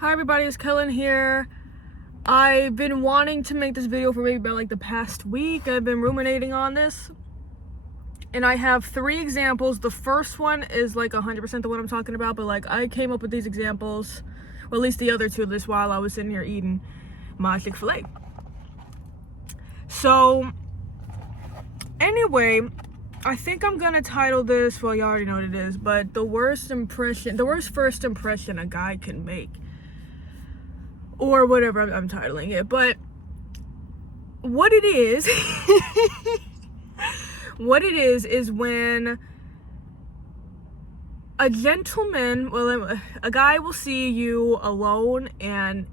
Hi everybody, it's Kellen here. I've been wanting to make this video for maybe about like the past week. I've been ruminating on this. And I have 3 examples. The first one is like 100% the one I'm talking about, but like I came up with these examples, or at least the other 2 this while I was sitting here eating my Chick-fil-A. So, anyway, I think I'm gonna title this, well you already know what it is, but the worst first impression a guy can make. Or whatever I'm titling it, but what it is is when a gentleman, a guy will see you alone, and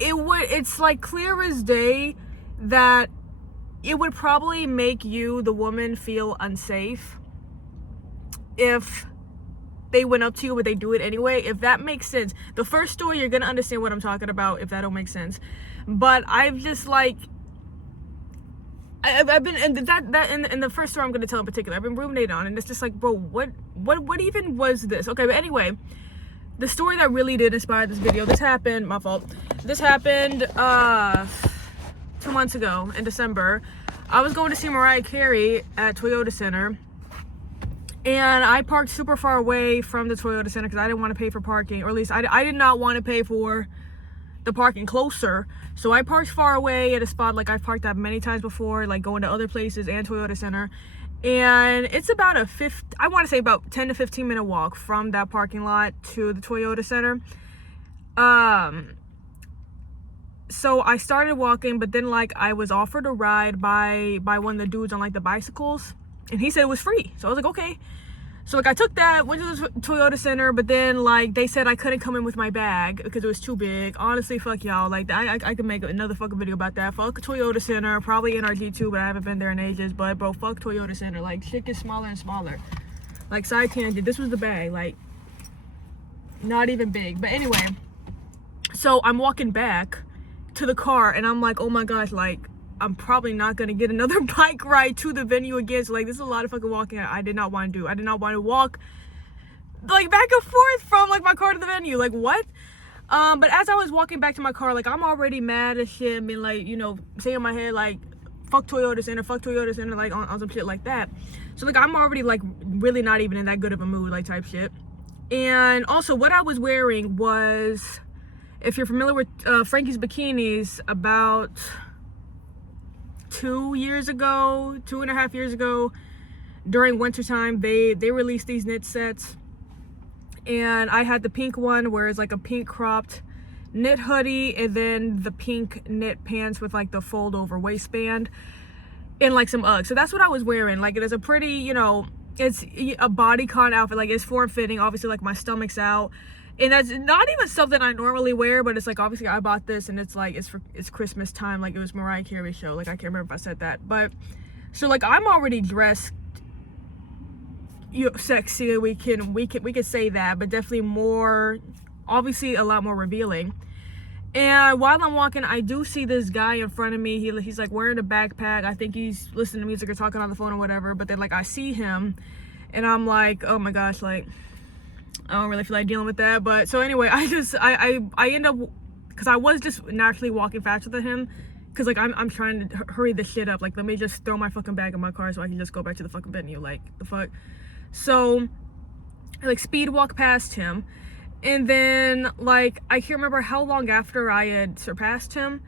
it's like clear as day that it would probably make you, the woman, feel unsafe if they went up to you, but they do it anyway, if that makes sense. The first story, you're gonna understand what I'm talking about if that don't make sense. But I've just like, I've been, and in the first story I'm gonna tell in particular, I've been ruminating on it, and it's just like, bro, what even was this? Okay, but anyway, the story that really did inspire this video, this happened 2 months ago in December. I was going to see Mariah Carey at Toyota Center. And I parked super far away from the Toyota Center because I didn't want to pay for parking, or at least I did not want to pay for the parking closer. So I parked far away at a spot like I've parked at many times before, like going to other places and Toyota Center. And it's about I want to say about 10 to 15 minute walk from that parking lot to the Toyota Center. So I started walking, but then like I was offered a ride by one of the dudes on like the bicycles. And he said it was free. So I was like, okay. So like I took that, went to the Toyota Center, but then like they said I couldn't come in with my bag because it was too big. Honestly, fuck y'all. Like I could make another fucking video about that. Fuck Toyota Center, probably NRG too, but I haven't been there in ages. But bro, fuck Toyota Center. Like shit gets smaller and smaller. Like side tangent, this was the bag. Like not even big. But anyway, so I'm walking back to the car and I'm like, oh my gosh, like I'm probably not gonna get another bike ride to the venue again. So like this is a lot of fucking walking I did not want to do. I did not want to walk like back and forth from like my car to the venue. Like what? But as I was walking back to my car, like I'm already mad as shit. I mean, like, you know, saying in my head like fuck Toyota Center, like on some shit like that. So like I'm already like really not even in that good of a mood, like type shit. And also what I was wearing was, if you're familiar with Frankie's Bikinis, about 2.5 years ago, during wintertime, they released these knit sets, and I had the pink one where it's like a pink cropped knit hoodie, and then the pink knit pants with like the fold over waistband, and like some Uggs. So that's what I was wearing. Like it is a pretty, you know, it's a bodycon outfit, like it's form fitting, obviously like my stomach's out. And that's not even something I normally wear, but it's like obviously I bought this and it's like it's Christmas time, like it was Mariah Carey show, like I can't remember if I said that. But so like I'm already dressed, you know, sexy, we could say that, but definitely more, obviously a lot more revealing. And while I'm walking, I do see this guy in front of me. He's like wearing a backpack. I think he's listening to music or talking on the phone or whatever. But then like I see him and I'm like, oh my gosh, like I don't really feel like dealing with that. But so anyway, I end up, because I was just naturally walking faster than him, because like I'm trying to hurry this shit up. Like let me just throw my fucking bag in my car so I can just go back to the fucking venue. Like the fuck. So I like speed walk past him, and then like I can't remember how long after I had surpassed him,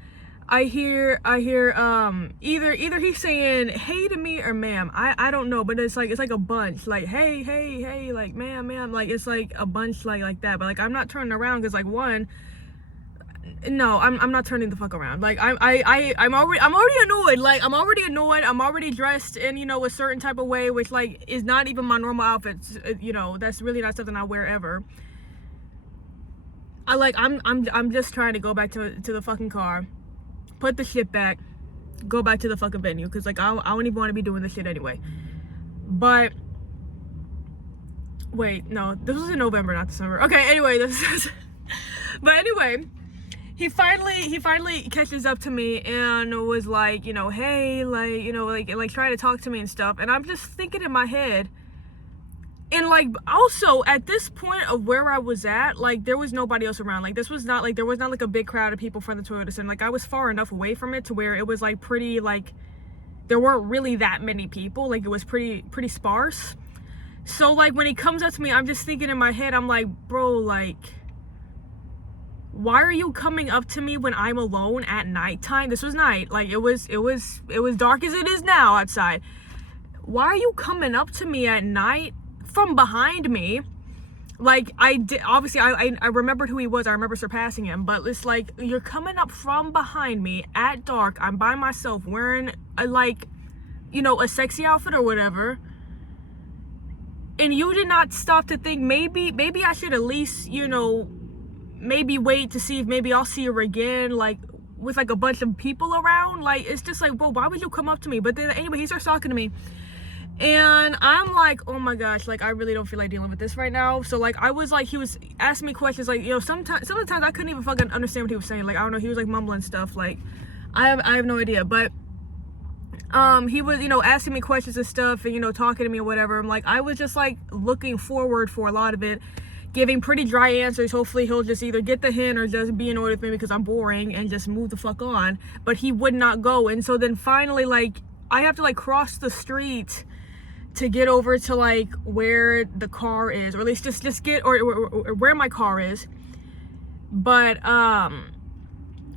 I hear either he's saying hey to me or ma'am, I don't know, but it's like a bunch, like hey, like ma'am, like it's like a bunch like that. But like I'm not turning around because like one, no, I'm not turning the fuck around. Like I'm already annoyed. Like I'm already dressed in, you know, a certain type of way, which like is not even my normal outfits. You know, that's really not something I wear ever. I'm just trying to go back to the fucking car, put the shit back, go back to the fucking venue, because like I don't even want to be doing this shit anyway. But wait, no, this was in November, not December. Okay, anyway, but anyway, he finally catches up to me and was like, you know, hey, like, you know, like trying to talk to me and stuff. And I'm just thinking in my head, And like, also at this point of where I was at, like there was nobody else around. Like this was not like, there was not like a big crowd of people from the Toyota Center. Like I was far enough away from it to where it was like pretty, like there weren't really that many people. Like it was pretty sparse. So like when he comes up to me, I'm just thinking in my head, I'm like, bro, like, why are you coming up to me when I'm alone at nighttime? This was night. Like it was dark as it is now outside. Why are you coming up to me at night from behind me? Like I did, obviously I remembered who he was. I remember surpassing him, but it's like, you're coming up from behind me at dark. I'm by myself wearing a, like, you know, a sexy outfit or whatever. And you did not stop to think maybe I should at least, you know, maybe wait to see if maybe I'll see her again, like with like a bunch of people around. Like it's just like, whoa, why would you come up to me? But then anyway, he starts talking to me and I'm like, oh my gosh, like I really don't feel like dealing with this right now. So like I was like, he was asking me questions, like, you know, sometimes I couldn't even fucking understand what he was saying. Like I don't know, he was like mumbling stuff, like I have no idea. But he was, you know, asking me questions and stuff and, you know, talking to me or whatever. I'm like, I was just like looking forward for a lot of it, giving pretty dry answers. Hopefully he'll just either get the hint or just be annoyed with me because I'm boring and just move the fuck on. But he would not go. And so then finally, like, I have to like cross the street to get over to like where the car is, or at least just get or where my car is. But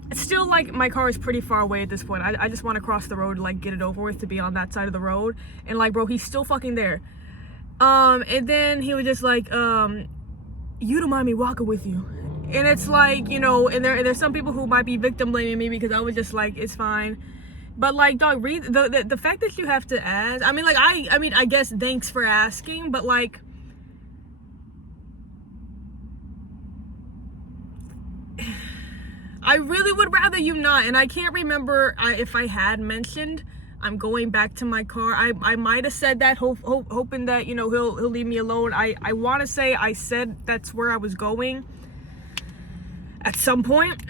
it's still like my car is pretty far away at this point. I just want to cross the road, like get it over with, to be on that side of the road. And like, bro, he's still fucking there. And then he was just like, you don't mind me walking with you? And it's like, you know, and there's some people who might be victim blaming me because I was just like, it's fine. But like, dog, read the fact that you have to ask. I mean, like, I mean, I guess thanks for asking, but like, I really would rather you not. And I can't remember if I had mentioned I'm going back to my car. I might have said that, hoping that, you know, he'll leave me alone. I want to say I said that's where I was going at some point.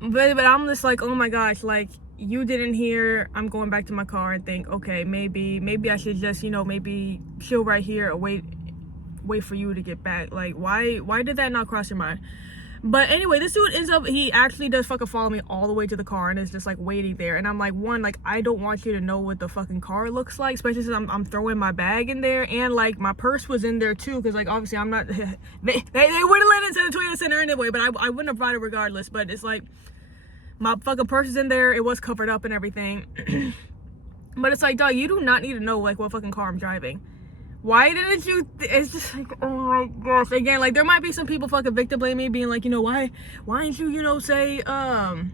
but I'm just like, oh my gosh, like, you didn't hear I'm going back to my car and think, okay, maybe I should just, you know, maybe chill right here or wait for you to get back. Like, why did that not cross your mind? But anyway, this dude ends up, he actually does fucking follow me all the way to the car and is just like waiting there. And I'm like, one, like, I don't want you to know what the fucking car looks like, especially since I'm throwing my bag in there. And like, my purse was in there too, because like, obviously I'm not, they would have let into the Toyota Center anyway, but I wouldn't have brought it regardless. But it's like, my fucking purse is in there, it was covered up and everything. But it's like, dog, you do not need to know like what fucking car I'm driving. Why didn't you? It's just like, oh my gosh. Again, like, there might be some people fucking victim blame me, being like, you know, why didn't you, you know, say no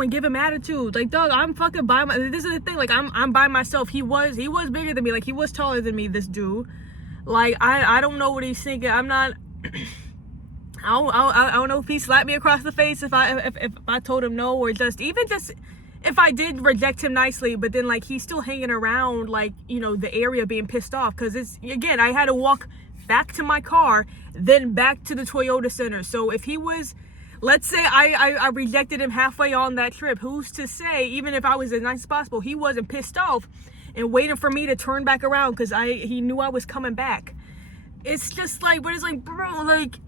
and give him attitude? Like, dog, I'm fucking by my, this is the thing, like, I'm by myself. He was bigger than me, like, he was taller than me, this dude. Like, I don't know what he's thinking. I'm not I don't know if he slapped me across the face if I told him no, or just if I did reject him nicely, but then like he's still hanging around, like, you know, the area, being pissed off because it's, again, I had to walk back to my car, then back to the Toyota Center. So if he was, let's say I rejected him halfway on that trip, who's to say, even if I was as nice as possible, he wasn't pissed off and waiting for me to turn back around because he knew I was coming back. It's just like, but it's like, bro, like,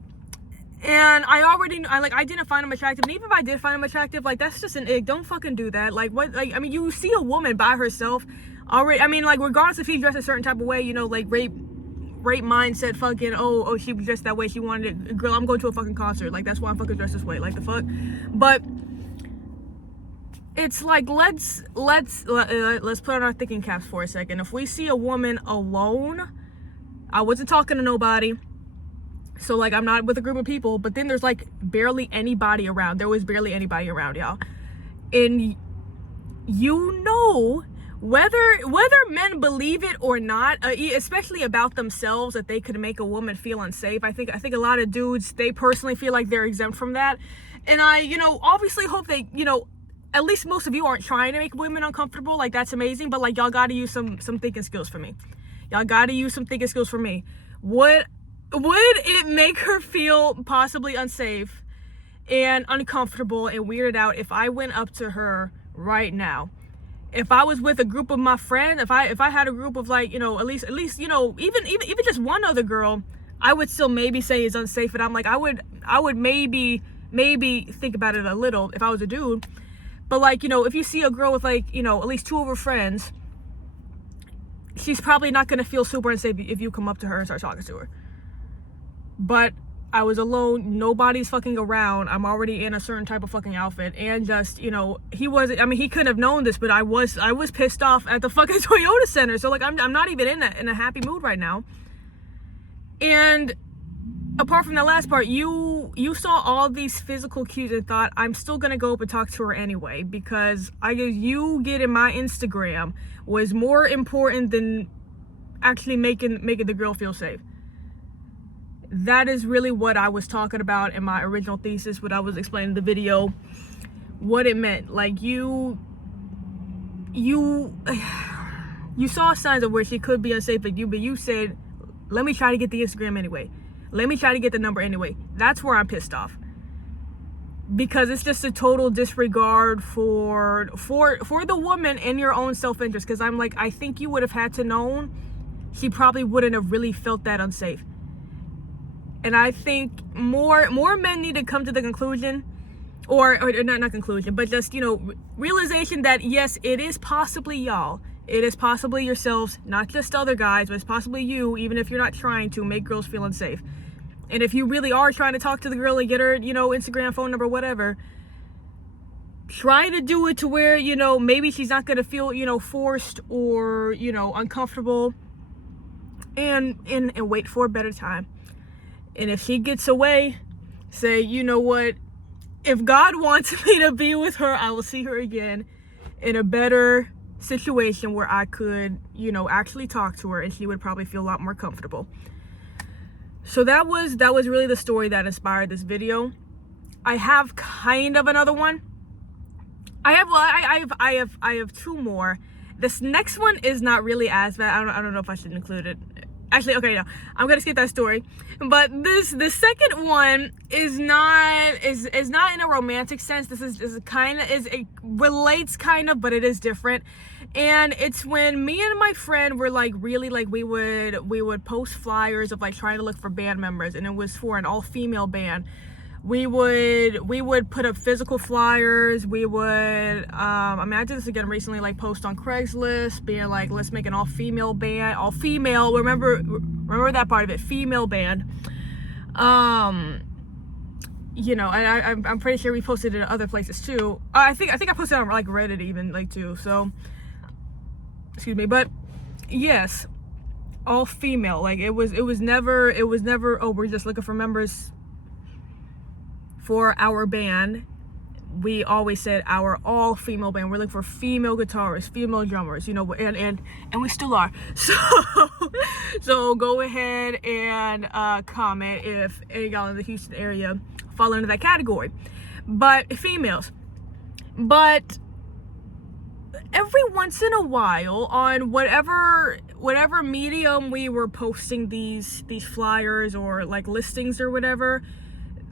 and I didn't find him attractive. And even if I did find him attractive, like, that's just an ick. Don't fucking do that. Like, what, like, I mean, you see a woman by herself already, I mean, like, regardless if he dressed a certain type of way, you know, like, rape mindset, fucking, oh, she was dressed that way, she wanted it. Girl, I'm going to a fucking concert. Like, that's why I'm fucking dressed this way. Like, the fuck? But it's like, let's put on our thinking caps for a second. If we see a woman alone, I wasn't talking to nobody. So, like, I'm not with a group of people, but then there's, like, barely anybody around. There was barely anybody around, y'all. And you know, whether men believe it or not, especially about themselves, that they could make a woman feel unsafe. I think a lot of dudes, they personally feel like they're exempt from that. And I, you know, obviously hope they, you know, at least most of you aren't trying to make women uncomfortable. Like, that's amazing. But, like, y'all got to use some thinking skills for me. Y'all got to use some thinking skills for me. Would it make her feel possibly unsafe and uncomfortable and weirded out if I went up to her right now if I was with a group of my friends, if I had a group of like, you know, at least, you know, even just one other girl, I would still maybe say it's unsafe. And I'm like, I would maybe think about it a little if I was a dude. But like, you know, if you see a girl with like, you know, at least two of her friends, she's probably not going to feel super unsafe if you come up to her and start talking to her. But I was alone, nobody's fucking around, I'm already in a certain type of fucking outfit, and just, you know, he couldn't have known this, but I was pissed off at the fucking Toyota Center. So like, I'm not even in a happy mood right now. And apart from the last part, you saw all these physical cues and thought, I'm still gonna go up and talk to her anyway, because I guess you getting my Instagram was more important than actually making the girl feel safe. That is really what I was talking about in my original thesis, what I was explaining in the video, what it meant. Like, you saw signs of where she could be unsafe with you, but you said, let me try to get the Instagram anyway. Let me try to get the number anyway. That's where I'm pissed off. Because it's just a total disregard for the woman and your own self-interest. Because I'm like, I think you would have had to known she probably wouldn't have really felt that unsafe. And I think more men need to come to the conclusion, or not conclusion, but just, you know, realization that yes, it is possibly y'all. It is possibly yourselves, not just other guys, but it's possibly you, even if you're not trying to make girls feel unsafe. And if you really are trying to talk to the girl and get her, you know, Instagram, phone number, whatever, try to do it to where, you know, maybe she's not going to feel, you know, forced or, you know, uncomfortable, and wait for a better time. And if she gets away, say, you know what, if God wants me to be with her, I will see her again in a better situation where I could, you know, actually talk to her, and she would probably feel a lot more comfortable. So that was really the story that inspired this video. I have kind of another one. I have two more. This next one is not really as bad. I don't know if I should include it. Actually, okay, no, I'm gonna skip that story. But the second one is not in a romantic sense. This is kind of, it relates kind of, but it is different. And it's when me and my friend were like, really, like, we would post flyers of like trying to look for band members, and it was for an all-female band. We would put up physical flyers. We would, I did this again recently, like post on Craigslist, being like, let's make an all-female band, all-female, remember that part of it, female band. You know, and I'm pretty sure we posted it in other places too. I think I posted on like Reddit even, like, too, so, excuse me, but yes, all-female, like, it was never, oh, we're just looking for members for our band. We always said our all-female band. We're looking for female guitarists, female drummers, you know, and we still are. So go ahead and comment if any y'all in the Houston area fall into that category. But females. But every once in a while, on whatever medium we were posting these flyers or like listings or whatever,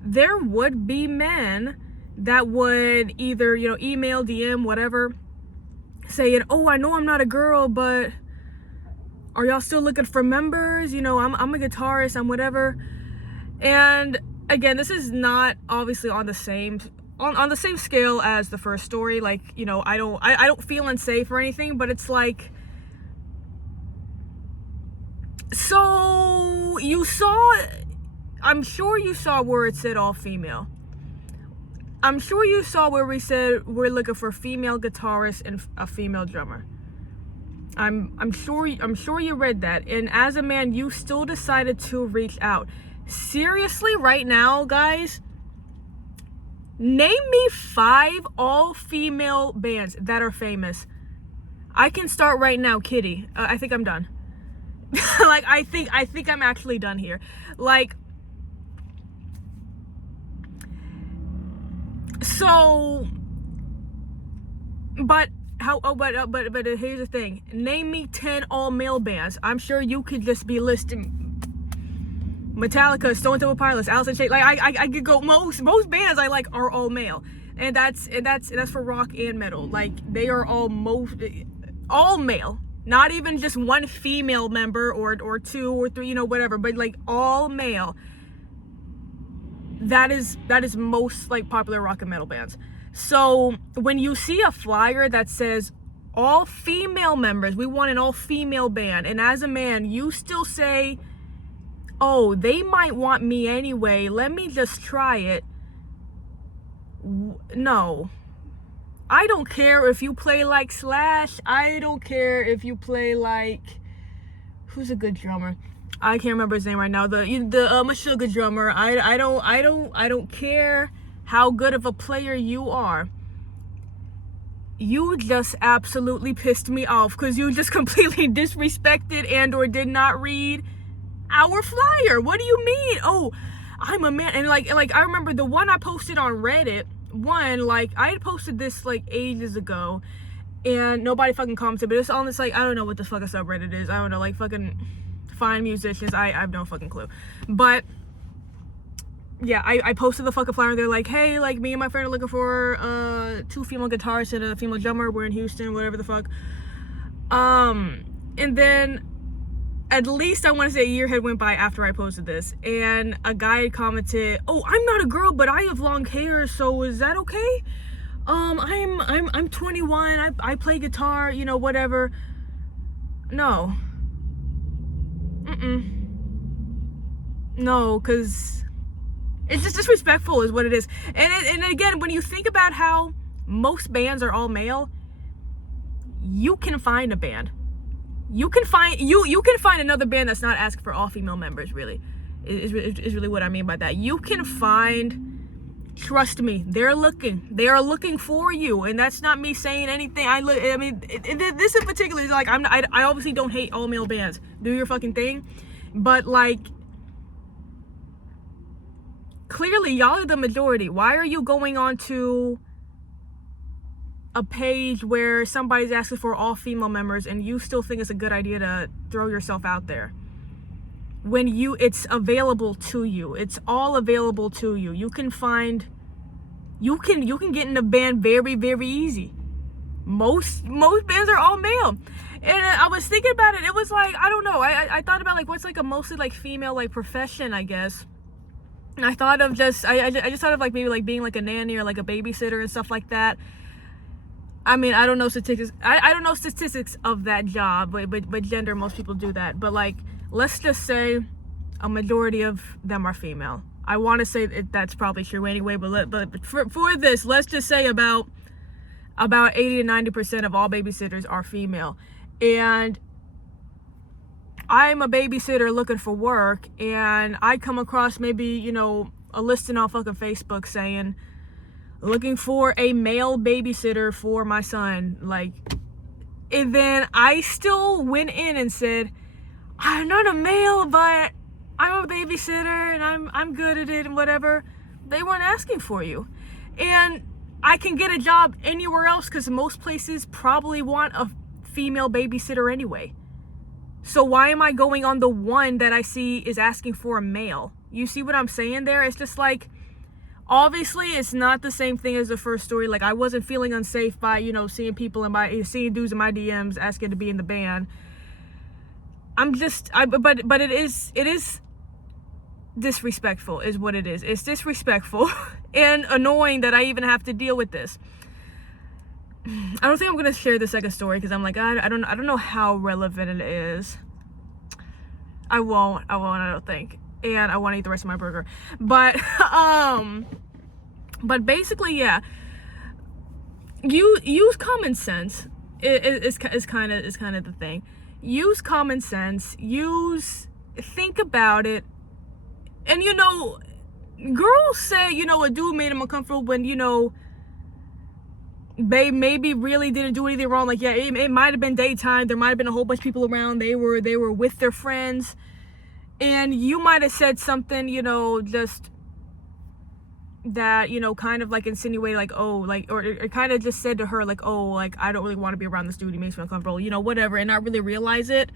there would be men that would either, you know, email, DM, whatever, saying, oh, I know I'm not a girl, but are y'all still looking for members? You know, I'm a guitarist, I'm whatever. And again, this is not obviously on the same scale as the first story. Like, you know, I don't feel unsafe or anything, but it's like, so you saw, I'm sure you saw where it said all female. I'm sure you saw where we said we're looking for a female guitarist and a female drummer. I'm sure you read that. And as a man, you still decided to reach out. Seriously, right now, guys, name me 5 all-female bands that are famous. I can start right now. Kitty. I think I'm done. Like, I think I'm actually done here. Like, so, but here's the thing. Name me 10 all-male bands. I'm sure you could just be listing Metallica, Stone Temple Pilots, Alice in Chains. Like, I could go, most bands I like are all male. And that's for rock and metal. Like, they are all male. Not even just one female member or two or three, you know, whatever, but like all male. That is most like popular rock and metal bands. So when you see a flyer that says all female members, we want an all female band, and as a man you still say, oh, they might want me anyway, let me just try it. No. I don't care if you play like Slash. I don't care if you play like, who's a good drummer? I can't remember his name right now. The Meshuggah drummer. I don't care how good of a player you are. You just absolutely pissed me off because you just completely disrespected and or did not read our flyer. What do you mean? Oh, I'm a man. And like I remember the one I posted on Reddit. One, like, I had posted this like ages ago and nobody fucking commented, but it's on this, like, I don't know what the fuck a subreddit is. I don't know, like, fucking Find Musicians. I have no fucking clue. But yeah, I posted the fucking flyer. They're like, hey, like, me and my friend are looking for 2 female guitarists and a female drummer. We're in Houston, whatever the fuck. And then at least I want to say a year had went by after I posted this, and a guy had commented, oh, I'm not a girl, but I have long hair, so is that okay? I'm 21, I play guitar, you know, whatever. No. No, because it's just disrespectful is what it is. And again, when you think about how most bands are all male, you can find a band. You can find another band that's not asking for all female members, really. Is really what I mean by that. You can find, trust me, they are looking for you, and that's not me saying anything. This in particular is like, I obviously don't hate all male bands. Do your fucking thing. But like, clearly y'all are the majority. Why are you going on to a page where somebody's asking for all female members and you still think it's a good idea to throw yourself out there when it's available to you? It's all available to you. You can get in a band very, very easy. Most bands are all male. And I was thinking about it. It was like, I don't know. I thought about like what's like a mostly like female like profession, I guess. And I thought of just I just thought of like maybe like being like a nanny or like a babysitter and stuff like that. I mean, I don't know statistics. I don't know statistics of that job, but gender, most people do that. But like, let's just say a majority of them are female. I want to say that's probably true anyway, but for this, let's just say about 80 to 90% of all babysitters are female. And I'm a babysitter looking for work, and I come across maybe, you know, a listing on fucking Facebook saying, looking for a male babysitter for my son. Like, and then I still went in and said, I'm not a male, but I'm a babysitter and I'm good at it and whatever. They weren't asking for you. And I can get a job anywhere else because most places probably want a female babysitter anyway. So why am I going on the one that I see is asking for a male? You see what I'm saying there? It's just like, obviously it's not the same thing as the first story. Like, I wasn't feeling unsafe by, you know, seeing dudes in my DMs asking to be in the band. But it is disrespectful is what it is. It's disrespectful and annoying that I even have to deal with this. I don't think I'm gonna share the second story because I'm like, I don't know how relevant it is. I won't, I don't think. And I want to eat the rest of my burger. But basically, yeah. Use common sense. Is kind of the thing. Use common sense. Think about it. And you know, girls say, you know, a dude made them uncomfortable when, you know, they maybe really didn't do anything wrong. Like, yeah, it might have been daytime. There might have been a whole bunch of people around. They were with their friends. And you might have said something, you know, just that, you know, kind of like insinuate like, oh, like, or kind of just said to her like, oh, like, I don't really want to be around this dude. He makes me uncomfortable, you know, whatever. And not really realize it.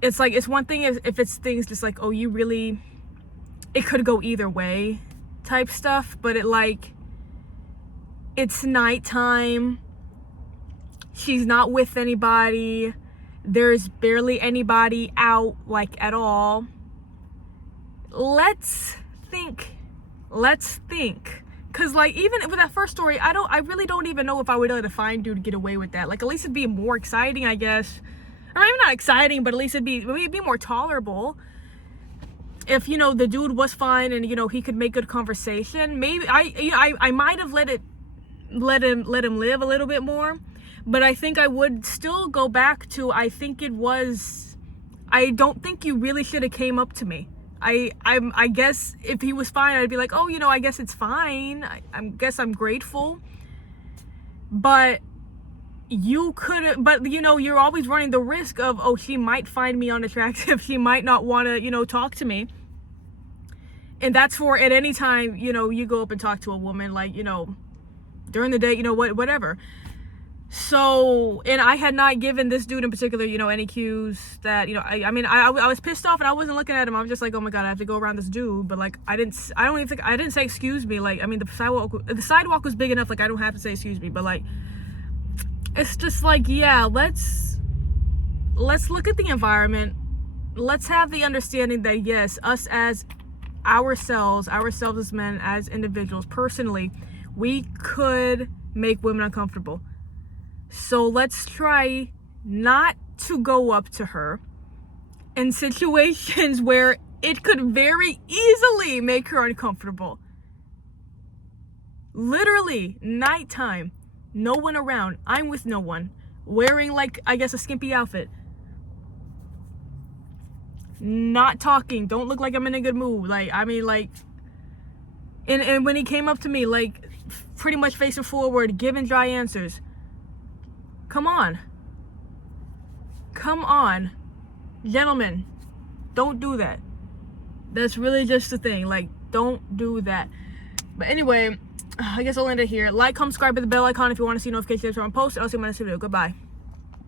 It's like, it's one thing if it's things just like, oh, it could go either way type stuff. But it like, It's nighttime. She's not with anybody. There's barely anybody out, like, at all. Let's think. Cause like, even with that first story, I really don't even know if I would let a fine dude get away with that. Like, at least it'd be more exciting, I guess. Or maybe not exciting, but at least it'd be more tolerable. If, you know, the dude was fine and, you know, he could make good conversation. Maybe I might have let him live a little bit more. But I think I would still go back to, I don't think you really should have came up to me. I guess if he was fine, I'd be like, oh, you know, I guess it's fine. I guess I'm grateful. But you couldn't, but you know, you're always running the risk of, oh, she might find me unattractive. She might not want to, you know, talk to me. And that's for at any time, you know, you go up and talk to a woman, like, you know, during the day, you know, whatever. So, and I had not given this dude in particular, you know, any cues that, you know, I mean, I was pissed off and I wasn't looking at him. I was just like, oh my God, I have to go around this dude. But like, I didn't say excuse me. Like, I mean, the sidewalk was big enough. Like, I don't have to say excuse me, but like, it's just like, yeah, let's look at the environment. Let's have the understanding that yes, us as ourselves as men, as individuals, personally, we could make women uncomfortable. So let's try not to go up to her in situations where it could very easily make her uncomfortable. Literally, nighttime, no one around, I'm with no one, wearing like, I guess, a skimpy outfit, not talking, don't look like I'm in a good mood. Like, I mean, like, and when he came up to me, like, pretty much facing forward, giving dry answers. Come on. Gentlemen, don't do that. That's really just the thing. Like, don't do that. But anyway, I guess I'll end it here. Like, comment, subscribe, hit the bell icon if you want to see notifications when I post. I'll see you in my next video. Goodbye.